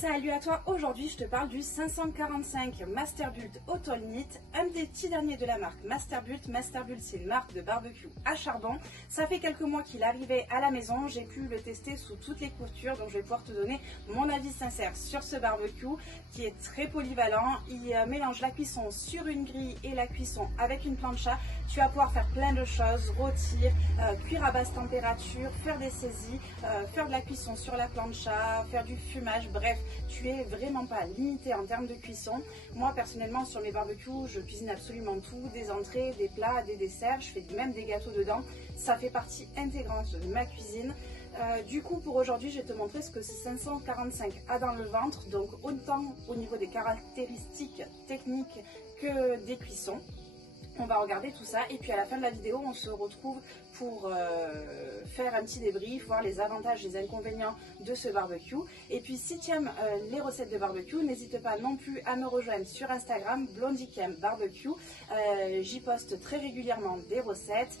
Salut à toi, aujourd'hui je te parle du 545 Masterbuilt Autolnit, un des petits derniers de la marque Masterbuilt. Masterbuilt, c'est une marque de barbecue à charbon. Ça fait quelques mois qu'il est arrivé à la maison, j'ai pu le tester sous toutes les coutures, donc je vais pouvoir te donner mon avis sincère sur ce barbecue qui est très polyvalent. Il mélange la cuisson sur une grille et la cuisson avec une plancha. Tu vas pouvoir faire plein de choses, rôtir, cuire à basse température, faire des saisies, faire de la cuisson sur la plancha, faire du fumage, bref. Tu es vraiment pas limité en termes de cuisson. Moi personnellement sur mes barbecues, je cuisine absolument tout, des entrées, des plats, des desserts, je fais même des gâteaux dedans. Ça fait partie intégrante de ma cuisine. Du coup pour aujourd'hui je vais te montrer ce que ce 545 a dans le ventre, donc autant au niveau des caractéristiques techniques que des cuissons. On va regarder tout ça et puis à la fin de la vidéo on se retrouve pour faire un petit débrief, voir les avantages et les inconvénients de ce barbecue. Et puis si tu aimes les recettes de barbecue, n'hésite pas non plus à me rejoindre sur Instagram, Blondie Barbecue. J'y poste très régulièrement des recettes.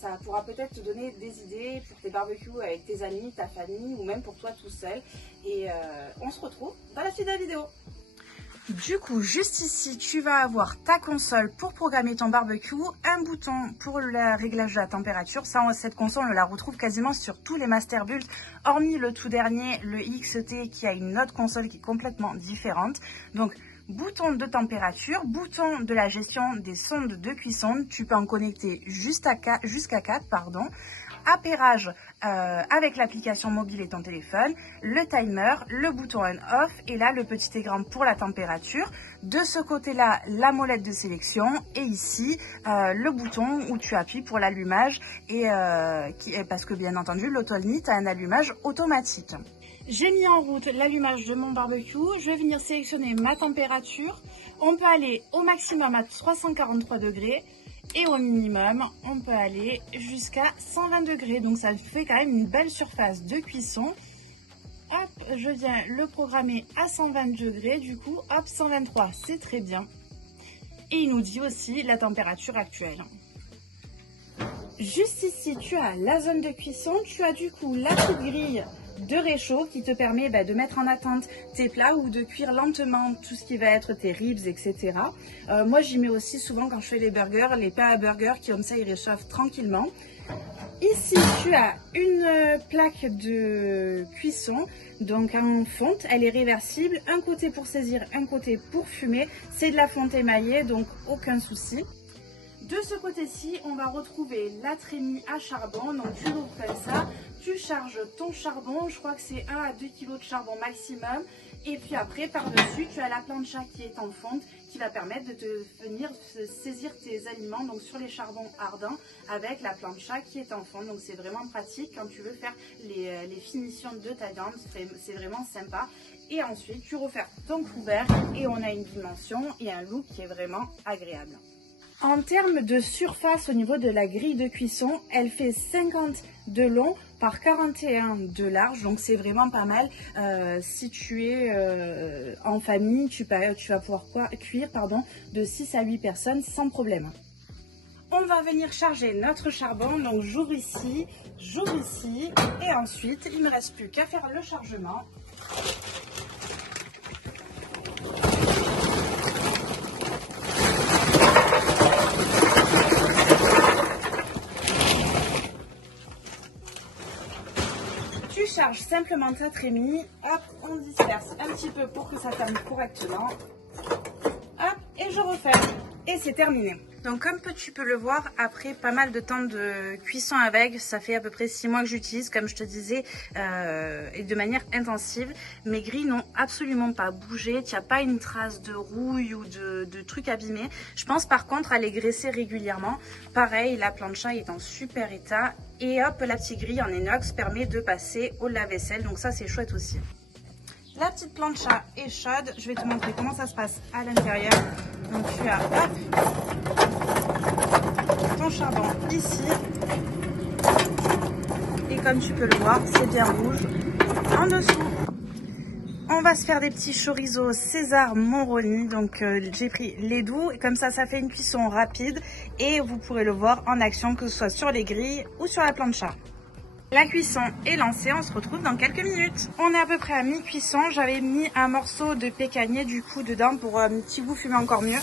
Ça pourra peut-être te donner des idées pour tes barbecues avec tes amis, ta famille ou même pour toi tout seul. Et on se retrouve dans la suite de la vidéo. Du coup, juste ici, tu vas avoir ta console pour programmer ton barbecue, un bouton pour le réglage de la température. Ça, cette console, on la retrouve quasiment sur tous les Masterbuilt, hormis le tout dernier, le XT, qui a une autre console qui est complètement différente. Donc, bouton de température, bouton de la gestion des sondes de cuisson. Tu peux en connecter jusqu'à 4, pardon. Appairage avec l'application mobile et ton téléphone, le timer, le bouton on-off et là le petit écran pour la température. De ce côté-là, la molette de sélection et ici le bouton où tu appuies pour l'allumage et parce que bien entendu l'Autolnit a un allumage automatique. J'ai mis en route l'allumage de mon barbecue, je vais venir sélectionner ma température. On peut aller au maximum à 343 degrés. Et au minimum, on peut aller jusqu'à 120 degrés. Donc ça fait quand même une belle surface de cuisson. Hop, je viens le programmer à 120 degrés. Du coup, hop, 123, c'est très bien. Et il nous dit aussi la température actuelle. Juste ici, tu as la zone de cuisson. Tu as du coup la petite grille de réchaud qui te permet de mettre en attente tes plats ou de cuire lentement tout ce qui va être tes ribs, etc. Moi j'y mets aussi souvent quand je fais les burgers, les pains à burgers qui comme ça ils réchauffent tranquillement. Ici tu as une plaque de cuisson, donc en fonte, elle est réversible, un côté pour saisir, un côté pour fumer, c'est de la fonte émaillée donc aucun souci. De ce côté-ci, on va retrouver la trémie à charbon, donc tu l'ouvres comme ça, tu charges ton charbon, je crois que c'est 1 à 2 kg de charbon maximum, et puis après par-dessus tu as la plancha qui est en fonte, qui va permettre de te venir saisir tes aliments donc sur les charbons ardents avec la plancha qui est en fonte, donc c'est vraiment pratique quand tu veux faire les finitions de ta viande, c'est vraiment sympa. Et ensuite tu refermes ton couvert et on a une dimension et un look qui est vraiment agréable. En termes de surface au niveau de la grille de cuisson, elle fait 50 de long par 41 de large, donc c'est vraiment pas mal. Si tu es en famille, tu vas pouvoir cuire de 6 à 8 personnes sans problème. On va venir charger notre charbon, donc j'ouvre ici, et ensuite il ne me reste plus qu'à faire le chargement. Tu charges simplement ta trémie, hop, on disperse un petit peu pour que ça termine correctement, hop, et je referme, et c'est terminé. Donc comme tu peux le voir, après pas mal de temps de cuisson avec, ça fait à peu près 6 mois que j'utilise, comme je te disais, et de manière intensive. Mes grilles n'ont absolument pas bougé, il n'y a pas une trace de rouille ou de trucs abîmés. Je pense par contre à les graisser régulièrement. Pareil, la plancha est en super état. Et hop, la petite grille en inox permet de passer au lave-vaisselle, donc ça c'est chouette aussi. La petite plancha est chaude, je vais te montrer comment ça se passe à l'intérieur. Donc tu as hop, ton charbon ici, et comme tu peux le voir, c'est bien rouge en dessous. On va se faire des petits chorizo César Moroni, donc j'ai pris les doux, et comme ça fait une cuisson rapide, et vous pourrez le voir en action, que ce soit sur les grilles ou sur la plancha. La cuisson est lancée, on se retrouve dans quelques minutes. On est à peu près à mi-cuisson, j'avais mis un morceau de pécanier du coup dedans pour un petit goût fumé encore mieux.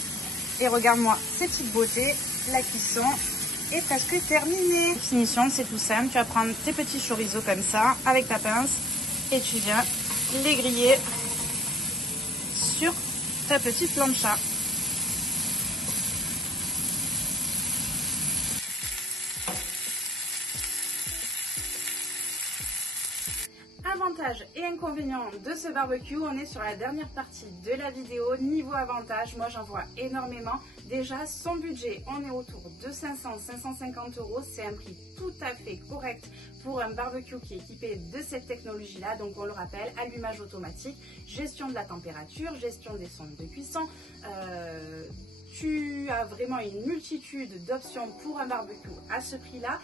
Et regarde-moi ces petites beautés, la cuisson est presque terminée. Finition, c'est tout simple, tu vas prendre tes petits chorizo comme ça avec ta pince et tu viens les griller sur ta petite plancha. Avantages et inconvénients de ce barbecue, on est sur la dernière partie de la vidéo. Niveau avantage, moi j'en vois énormément. Déjà, son budget, on est autour de 500-550 euros. C'est un prix tout à fait correct pour un barbecue qui est équipé de cette technologie-là. Donc on le rappelle, allumage automatique, gestion de la température, gestion des sondes de cuisson. Tu as vraiment une multitude d'options pour un barbecue à ce prix-là.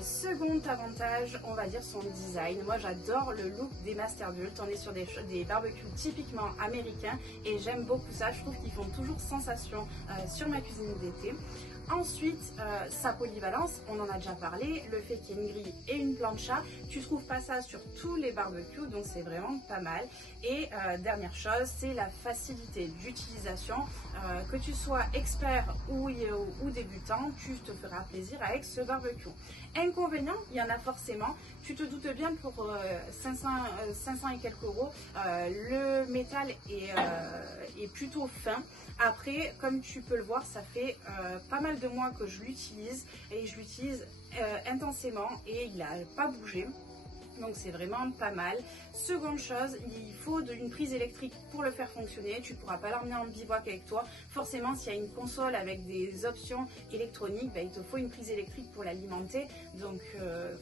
Second avantage, on va dire son design. Moi j'adore le look des Masterbuilt. On est sur des barbecues typiquement américains et j'aime beaucoup ça. Je trouve qu'ils font toujours sensation sur ma cuisine d'été. Ensuite, sa polyvalence, on en a déjà parlé, le fait qu'il y ait une grille et une plancha, tu trouves pas ça sur tous les barbecues, donc c'est vraiment pas mal. Et dernière chose, c'est la facilité d'utilisation. Que tu sois expert ou débutant, tu te feras plaisir avec ce barbecue. Inconvénient, il y en a forcément. Tu te doutes bien pour 500 et quelques euros, le métal est plutôt fin. Après, comme tu peux le voir, ça fait pas mal de mois que je l'utilise et je l'utilise intensément et il n'a pas bougé. Donc c'est vraiment pas mal. Seconde chose, il faut une prise électrique pour le faire fonctionner. Tu ne pourras pas l'emmener en bivouac avec toi. Forcément, s'il y a une console avec des options électroniques, il te faut une prise électrique pour l'alimenter. Donc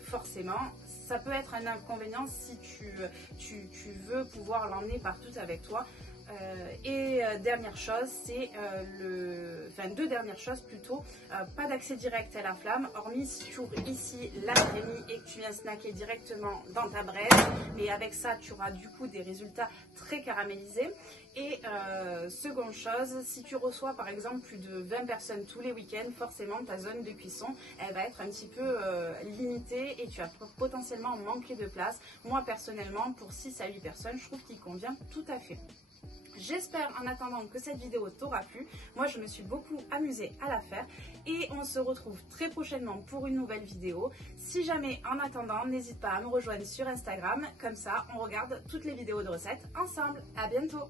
forcément, ça peut être un inconvénient si tu veux pouvoir l'emmener partout avec toi. Dernière chose, c'est deux dernières choses plutôt, pas d'accès direct à la flamme, hormis si tu ouvres ici la crémie et que tu viens snacker directement dans ta braise, mais avec ça tu auras du coup des résultats très caramélisés. Et seconde chose, si tu reçois par exemple plus de 20 personnes tous les week-ends, forcément ta zone de cuisson elle va être un petit peu limitée et tu vas potentiellement manquer de place. Moi personnellement, pour 6 à 8 personnes, je trouve qu'il convient tout à fait. J'espère en attendant que cette vidéo t'aura plu. Moi je me suis beaucoup amusée à la faire et on se retrouve très prochainement pour une nouvelle vidéo. Si jamais en attendant, n'hésite pas à me rejoindre sur Instagram, comme ça on regarde toutes les vidéos de recettes ensemble. À bientôt.